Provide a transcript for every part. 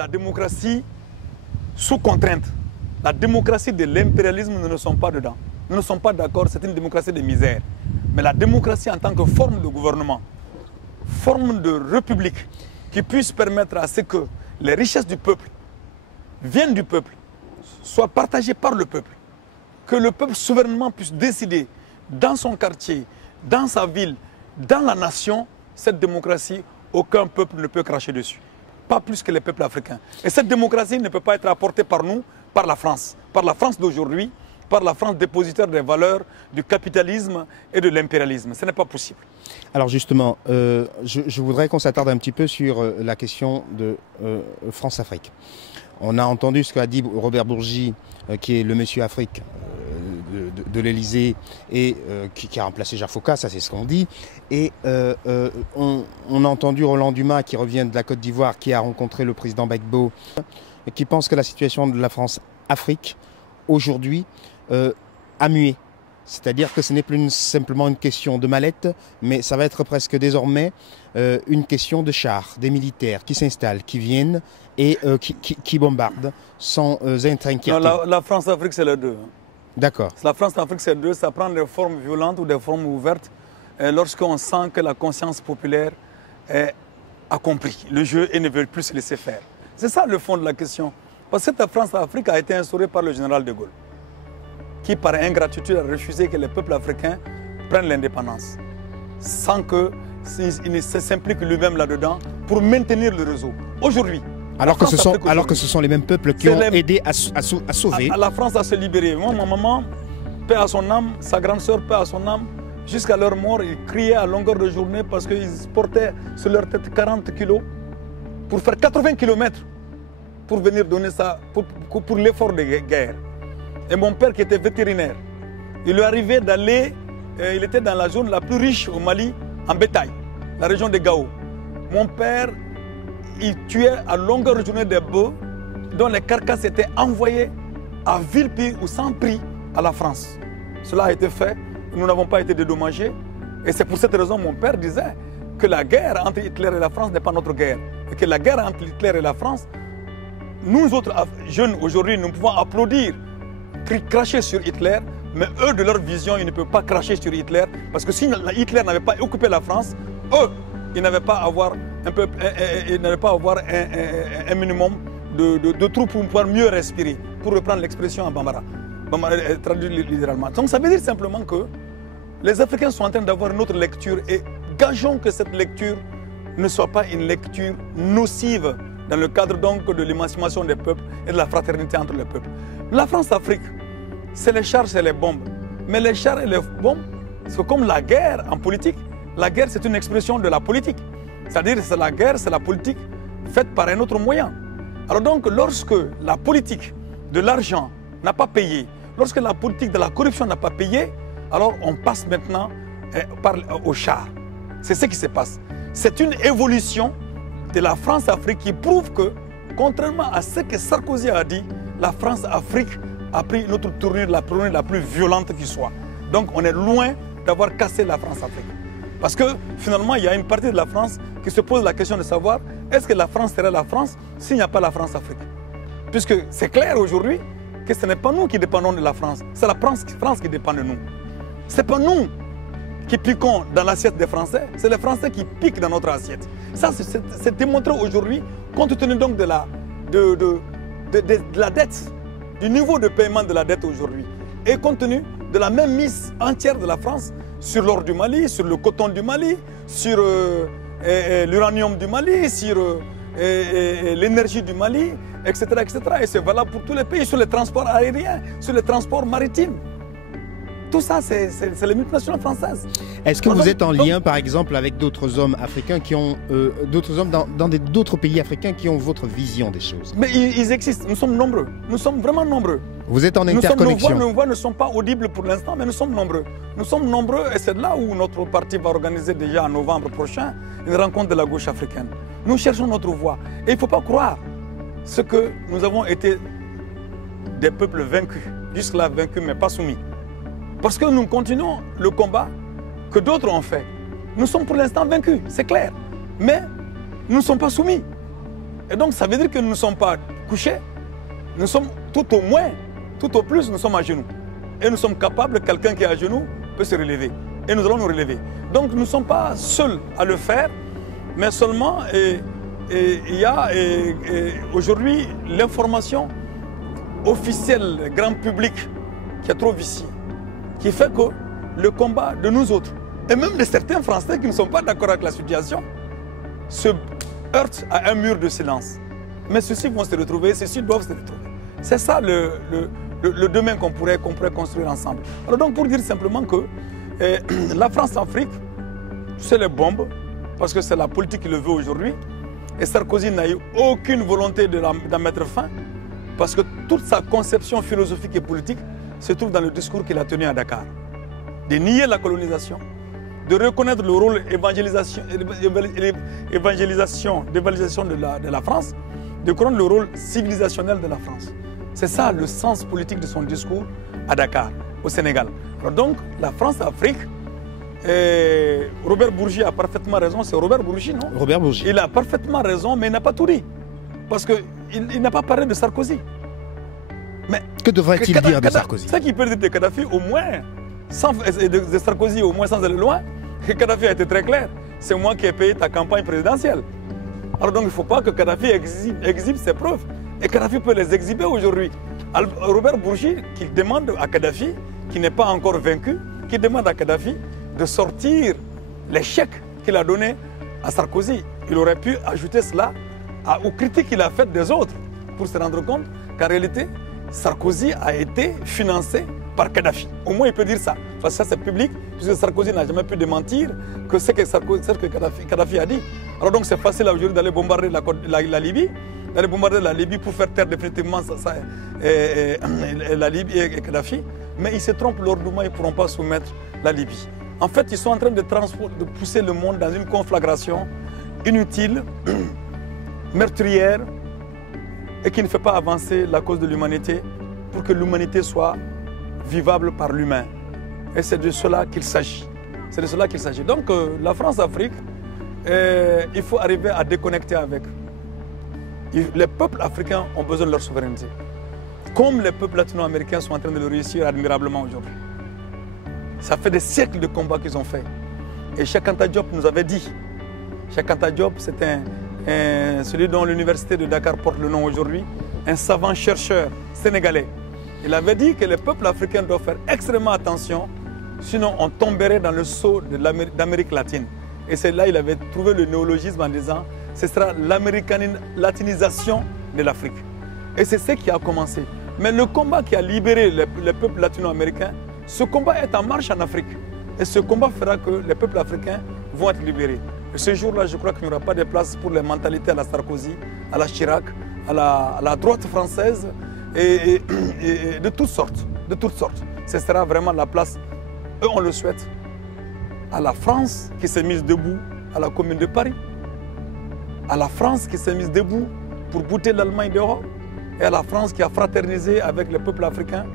la démocratie sous contrainte. La démocratie de l'impérialisme, nous ne sommes pas dedans. Nous ne sommes pas d'accord, c'est une démocratie de misère. Mais la démocratie en tant que forme de gouvernement, forme de république, qui puisse permettre à ce que les richesses du peuple viennent du peuple, soient partagées par le peuple, que le peuple souverainement puisse décider dans son quartier, dans sa ville, dans la nation, cette démocratie, aucun peuple ne peut cracher dessus. Pas plus que les peuples africains. Et cette démocratie ne peut pas être apportée par nous, par la France d'aujourd'hui, par la France dépositaire des valeurs du capitalisme et de l'impérialisme. Ce n'est pas possible. Alors justement, je voudrais qu'on s'attarde un petit peu sur la question de France-Afrique. On a entendu ce qu'a dit Robert Bourgi, qui est le monsieur Afrique de l'Élysée et qui a remplacé Jacques Faucas, ça c'est ce qu'on dit. Et on a entendu Roland Dumas qui revient de la Côte d'Ivoire, qui a rencontré le président Gbagbo, qui pense que la situation de la France-Afrique aujourd'hui a mué. C'est-à-dire que ce n'est plus simplement une question de mallette, mais ça va être presque désormais une question de chars, des militaires qui s'installent, qui viennent et qui bombardent sans être inquiétés. La France-Afrique, c'est les deux. D'accord. La France-Afrique, c'est les deux. Ça prend des formes violentes ou des formes ouvertes lorsqu'on sent que la conscience populaire a compris le jeu et ne veut plus se laisser faire. C'est ça le fond de la question. Parce que cette France-Afrique a été instaurée par le général de Gaulle, qui par ingratitude a refusé que les peuples africains prennent l'indépendance, sans qu'il ne s'implique lui-même là-dedans pour maintenir le réseau. Aujourd'hui, alors que ce sont les mêmes peuples qui ont aidé à sauver. La France à se libérer. Moi, ma maman, paix à son âme, sa grande sœur, paix à son âme, jusqu'à leur mort, ils criaient à longueur de journée parce qu'ils portaient sur leur tête 40 kilos pour faire 80 km pour venir donner ça, pour l'effort de guerre. Et mon père qui était vétérinaire, il lui arrivait d'aller, il était dans la zone la plus riche au Mali, en bétail, la région de Gao. Mon père, il tuait à longueur de journée des bœufs dont les carcasses étaient envoyées à vil prix ou sans prix à la France. Cela a été fait, nous n'avons pas été dédommagés. Et c'est pour cette raison que mon père disait que la guerre entre Hitler et la France n'est pas notre guerre. Et que la guerre entre Hitler et la France, nous autres jeunes aujourd'hui, nous pouvons applaudir, cracher sur Hitler, mais eux, de leur vision, ils ne peuvent pas cracher sur Hitler, parce que si Hitler n'avait pas occupé la France, eux, ils n'avaient pas à avoir un minimum de troupes pour pouvoir mieux respirer, pour reprendre l'expression en Bambara, traduit littéralement. Donc ça veut dire simplement que les Africains sont en train d'avoir une autre lecture et gageons que cette lecture ne soit pas une lecture nocive dans le cadre donc de l'émancipation des peuples et de la fraternité entre les peuples. La France-Afrique, c'est les chars, c'est les bombes. Mais les chars et les bombes, c'est comme la guerre en politique. La guerre, c'est une expression de la politique. C'est-à-dire que c'est la guerre, c'est la politique faite par un autre moyen. Alors donc, lorsque la politique de l'argent n'a pas payé, lorsque la politique de la corruption n'a pas payé, alors on passe maintenant aux chars. C'est ce qui se passe. C'est une évolution de la France-Afrique qui prouve que, contrairement à ce que Sarkozy a dit, la France-Afrique a pris une autre tournure, la plus violente qui soit. Donc on est loin d'avoir cassé la France-Afrique. Parce que finalement, il y a une partie de la France qui se pose la question de savoir est-ce que la France serait la France s'il n'y a pas la France-Afrique? Puisque c'est clair aujourd'hui que ce n'est pas nous qui dépendons de la France, c'est la France qui dépend de nous. Ce n'est pas nous qui piquons dans l'assiette des Français, c'est les Français qui piquent dans notre assiette. Ça, c'est démontré aujourd'hui, compte tenu donc de la dette, du niveau de paiement de la dette aujourd'hui, et compte tenu de la même mise entière de la France sur l'or du Mali, sur le coton du Mali, sur l'uranium du Mali, sur l'énergie du Mali, etc. etc. Et c'est valable pour tous les pays, sur les transports aériens, sur les transports maritimes. Tout ça, c'est les multinationales françaises. Est-ce que vous êtes en lien, par exemple, avec d'autres hommes africains qui ont, d'autres hommes dans d'autres pays africains qui ont votre vision des choses? Mais ils existent, nous sommes nombreux, nous sommes vraiment nombreux. Vous êtes en interconnexion. Nos voix ne sont pas audibles pour l'instant, mais nous sommes nombreux. Nous sommes nombreux et c'est là où notre parti va organiser déjà en novembre prochain une rencontre de la gauche africaine. Nous cherchons notre voix. Et il ne faut pas croire ce que nous avons été des peuples vaincus, jusque-là vaincus mais pas soumis. Parce que nous continuons le combat que d'autres ont fait. Nous sommes pour l'instant vaincus, c'est clair. Mais nous ne sommes pas soumis. Et donc ça veut dire que nous ne sommes pas couchés, nous sommes tout au moins, tout au plus, nous sommes à genoux. Et nous sommes capables, quelqu'un qui est à genoux peut se relever. Et nous allons nous relever. Donc nous ne sommes pas seuls à le faire, mais seulement il y a aujourd'hui l'information officielle, grand public, qui est trop viciée, qui fait que le combat de nous autres, et même de certains Français qui ne sont pas d'accord avec la situation, se heurtent à un mur de silence. Mais ceux-ci vont se retrouver, ceux-ci doivent se retrouver. C'est ça le demain qu'on pourrait construire ensemble. Alors donc pour dire simplement que la France-Afrique, c'est les bombes, parce que c'est la politique qui le veut aujourd'hui, et Sarkozy n'a eu aucune volonté d'en mettre fin, parce que toute sa conception philosophique et politique se trouve dans le discours qu'il a tenu à Dakar. De nier la colonisation, de reconnaître le rôle d'évangélisation de la France, de reconnaître le rôle civilisationnel de la France. C'est ça le sens politique de son discours à Dakar, au Sénégal. Alors donc, la France-Afrique, Robert Bourgi a parfaitement raison, c'est Robert Bourgi, non? Robert Bourgi. Il a parfaitement raison, mais il n'a pas tout dit. Parce qu'il n'a pas parlé de Sarkozy. Mais que devrait-il dire de Sarkozy? Ce qu'il peut dire de Kadhafi, au moins, de Sarkozy, au moins sans aller loin, que Kadhafi a été très clair. C'est moi qui ai payé ta campagne présidentielle. Alors donc il ne faut pas que Kadhafi exhibe ses preuves. Et Kadhafi peut les exhiber aujourd'hui. Robert Bourgi, qui demande à Kadhafi, qui n'est pas encore vaincu, qui demande à Kadhafi de sortir les chèques qu'il a donnés à Sarkozy. Il aurait pu ajouter cela aux critiques qu'il a faites des autres pour se rendre compte qu'en réalité, Sarkozy a été financé par Kadhafi. Au moins, il peut dire ça. Parce que ça, c'est public, puisque Sarkozy n'a jamais pu démentir que c'est que Kadhafi a dit. Alors donc, c'est facile aujourd'hui d'aller bombarder la Libye, d'aller bombarder la Libye pour faire taire définitivement la Libye et Kadhafi. Mais ils se trompent lourdement, ils ne pourront pas soumettre la Libye. En fait, ils sont en train de pousser le monde dans une conflagration inutile, meurtrière, et qui ne fait pas avancer la cause de l'humanité pour que l'humanité soit vivable par l'humain. Et c'est de cela qu'il s'agit. C'est de cela qu'il s'agit. Donc la France-Afrique, il faut arriver à déconnecter avec. Les peuples africains ont besoin de leur souveraineté. Comme les peuples latino-américains sont en train de le réussir admirablement aujourd'hui. Ça fait des siècles de combats qu'ils ont fait. Et Cheikh Anta Diop nous avait dit, Cheikh Anta Diop, c'est celui dont l'université de Dakar porte le nom aujourd'hui, un savant chercheur sénégalais. Il avait dit que les peuples africains doivent faire extrêmement attention, sinon on tomberait dans le seau d'Amérique latine. Et c'est là qu'il avait trouvé le néologisme en disant ce sera l'américaninisation de l'Afrique. Et c'est ce qui a commencé. Mais le combat qui a libéré les peuples latino-américains, ce combat est en marche en Afrique. Et ce combat fera que les peuples africains vont être libérés. Et ce jour-là, je crois qu'il n'y aura pas de place pour les mentalités à la Sarkozy, à la Chirac, à la droite française, et de toutes sortes. De toutes sortes. Ce sera vraiment la place, eux on le souhaite, à la France qui s'est mise debout à la Commune de Paris, à la France qui s'est mise debout pour bouter l'Allemagne dehors, et à la France qui a fraternisé avec les peuples africains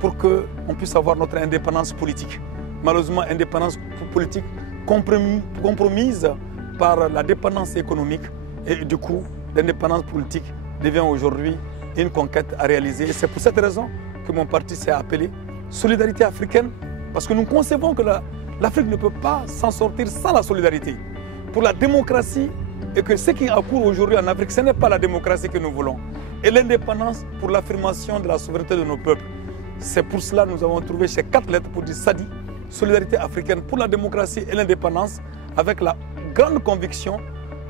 pour qu'on puisse avoir notre indépendance politique. Malheureusement, indépendance politique compromise par la dépendance économique, et du coup, l'indépendance politique devient aujourd'hui une conquête à réaliser. Et c'est pour cette raison que mon parti s'est appelé Solidarité africaine, parce que nous concevons que l'Afrique ne peut pas s'en sortir sans la solidarité. Pour la démocratie, et que ce qui accourt aujourd'hui en Afrique, ce n'est pas la démocratie que nous voulons. Et l'indépendance pour l'affirmation de la souveraineté de nos peuples. C'est pour cela que nous avons trouvé ces 4 lettres pour dire SADI, Solidarité africaine pour la démocratie et l'indépendance, avec la grande conviction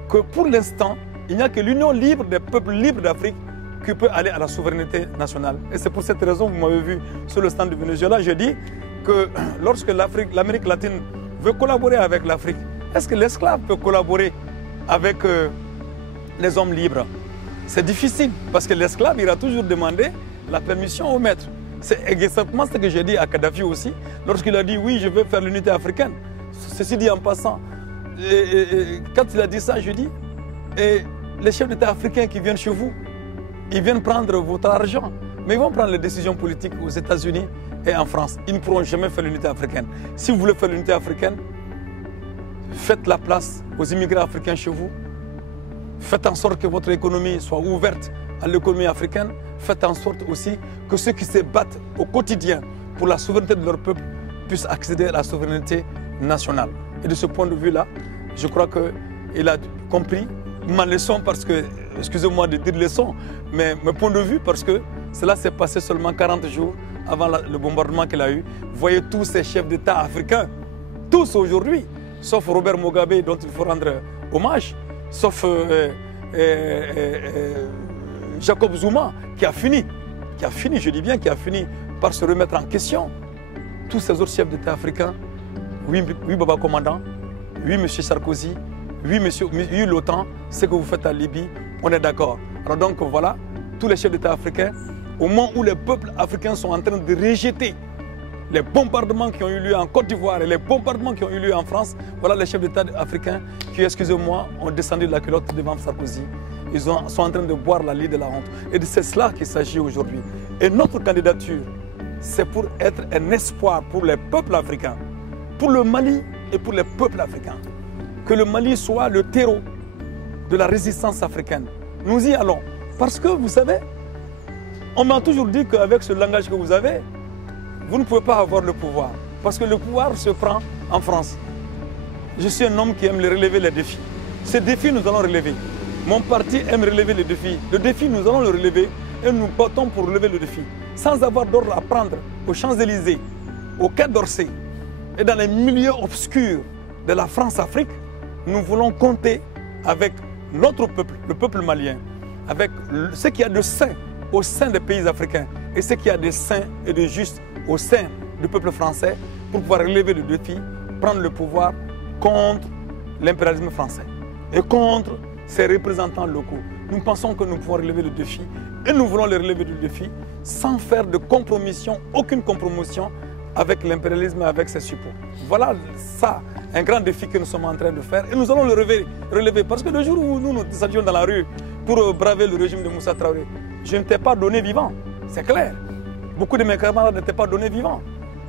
que pour l'instant, il n'y a que l'union libre des peuples libres d'Afrique qui peut aller à la souveraineté nationale. Et c'est pour cette raison que vous m'avez vu sur le stand du Venezuela, je dis que lorsque l'Amérique latine veut collaborer avec l'Afrique, est-ce que l'esclave peut collaborer avec les hommes libres? C'est difficile, parce que l'esclave ira toujours demander la permission au maître. C'est exactement ce que j'ai dit à Kadhafi aussi, lorsqu'il a dit oui, je veux faire l'unité africaine. Ceci dit en passant, quand il a dit ça, je dis, les chefs d'État africains qui viennent chez vous, ils viennent prendre votre argent, mais ils vont prendre les décisions politiques aux États-Unis et en France. Ils ne pourront jamais faire l'unité africaine. Si vous voulez faire l'unité africaine, faites la place aux immigrés africains chez vous, Faites en sorte que votre économie soit ouverte à l'économie africaine. Faites en sorte aussi que ceux qui se battent au quotidien pour la souveraineté de leur peuple puissent accéder à la souveraineté nationale. Et de ce point de vue-là, je crois qu'il a compris ma leçon parce que, excusez-moi de dire leçon, mais mon point de vue parce que cela s'est passé seulement 40 jours avant le bombardement qu'il a eu. Vous voyez tous ces chefs d'État africains, tous aujourd'hui, sauf Robert Mugabe dont il faut rendre hommage, sauf Jacob Zuma qui a fini, je dis bien, qui a fini par se remettre en question. Tous ces autres chefs d'État africains, oui Baba Commandant, oui Monsieur Sarkozy, oui l'OTAN, ce que vous faites en Libye, on est d'accord. Alors donc voilà, tous les chefs d'État africains, au moment où les peuples africains sont en train de rejeter les bombardements qui ont eu lieu en Côte d'Ivoire et les bombardements qui ont eu lieu en France, voilà les chefs d'État africains qui, excusez-moi, ont descendu de la culotte devant Sarkozy. Ils sont en train de boire la lie de la honte. Et c'est cela qu'il s'agit aujourd'hui. Et notre candidature, c'est pour être un espoir pour les peuples africains, pour le Mali et pour les peuples africains. Que le Mali soit le terreau de la résistance africaine. Nous y allons. Parce que, vous savez, on m'a toujours dit qu'avec ce langage que vous avez, vous ne pouvez pas avoir le pouvoir. Parce que le pouvoir se prend en France. Je suis un homme qui aime relever les défis. Ces défis, nous allons relever. Mon parti aime relever les défis. Le défi, nous allons le relever et nous battons pour relever le défi. Sans avoir d'ordre à prendre aux Champs-Élysées, au Quai d'Orsay et dans les milieux obscurs de la France-Afrique, nous voulons compter avec notre peuple, le peuple malien, avec ce qu'il y a de sain au sein des pays africains et ce qu'il y a de sain et de juste au sein du peuple français pour pouvoir relever le défi, prendre le pouvoir contre l'impérialisme français et contre ses représentants locaux. Nous pensons que nous pouvons relever le défi et nous voulons le relever le défi sans faire de compromission, aucune compromission avec l'impérialisme et avec ses supports. Voilà ça, un grand défi que nous sommes en train de faire et nous allons le relever parce que le jour où nous descendions dans la rue pour braver le régime de Moussa Traoré, je ne t'ai pas donné vivant, c'est clair. Beaucoup de mes camarades n'étaient pas donnés vivants.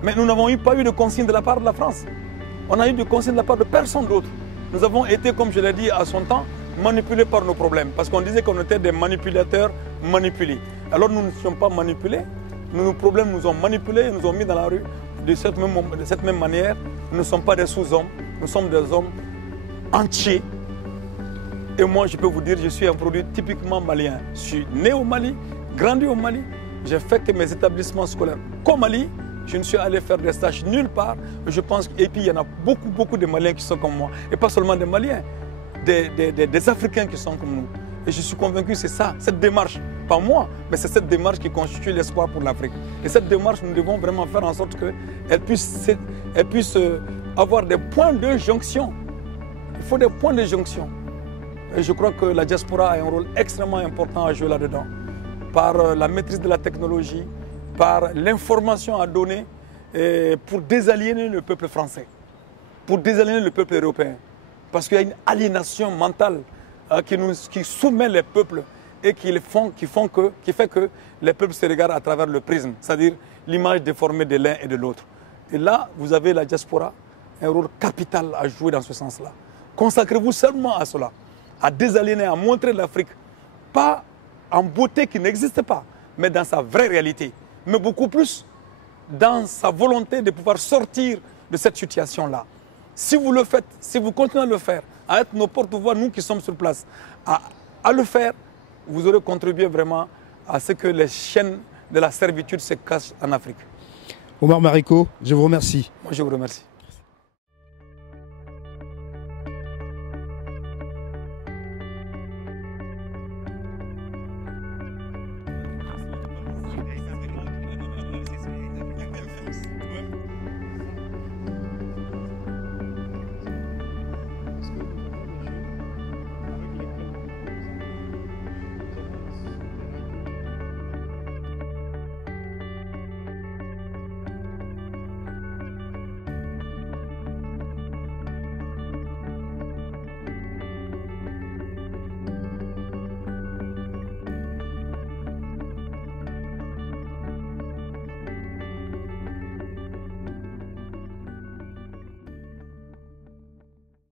Mais nous n'avons pas eu de consigne de la part de la France. On n'a eu de consigne de la part de personne d'autre. Nous avons été, comme je l'ai dit à son temps, manipulés par nos problèmes. Parce qu'on disait qu'on était des manipulateurs manipulés. Alors nous ne sommes pas manipulés. Nos problèmes nous ont manipulés et nous ont mis dans la rue de cette même manière. Nous ne sommes pas des sous-hommes. Nous sommes des hommes entiers. Et moi, je peux vous dire, je suis un produit typiquement malien. Je suis né au Mali, grandi au Mali. J'ai fait que mes établissements scolaires qu'au Mali. Je ne suis allé faire des stages nulle part. Je pense, et puis il y en a beaucoup de Maliens qui sont comme moi. Et pas seulement des Maliens, des Africains qui sont comme nous. Et je suis convaincu que c'est ça, cette démarche, pas moi, mais c'est cette démarche qui constitue l'espoir pour l'Afrique. Et cette démarche, nous devons vraiment faire en sorte qu'elle puisse avoir des points de jonction. Il faut des points de jonction. Et je crois que la diaspora a un rôle extrêmement important à jouer là-dedans. Par la maîtrise de la technologie, par l'information à donner pour désaliéner le peuple français, pour désaliéner le peuple européen. Parce qu'il y a une aliénation mentale qui soumet les peuples et qui fait que les peuples se regardent à travers le prisme, c'est-à-dire l'image déformée de l'un et de l'autre. Et là, vous avez la diaspora, un rôle capital à jouer dans ce sens-là. Consacrez-vous seulement à cela, à désaliéner, à montrer l'Afrique, pas en beauté qui n'existe pas, mais dans sa vraie réalité. Mais beaucoup plus dans sa volonté de pouvoir sortir de cette situation-là. Si vous le faites, si vous continuez à le faire, à être nos porte-voix, nous qui sommes sur place, à le faire, vous aurez contribué vraiment à ce que les chaînes de la servitude se cachent en Afrique. Omar Mariko, je vous remercie. Moi, je vous remercie.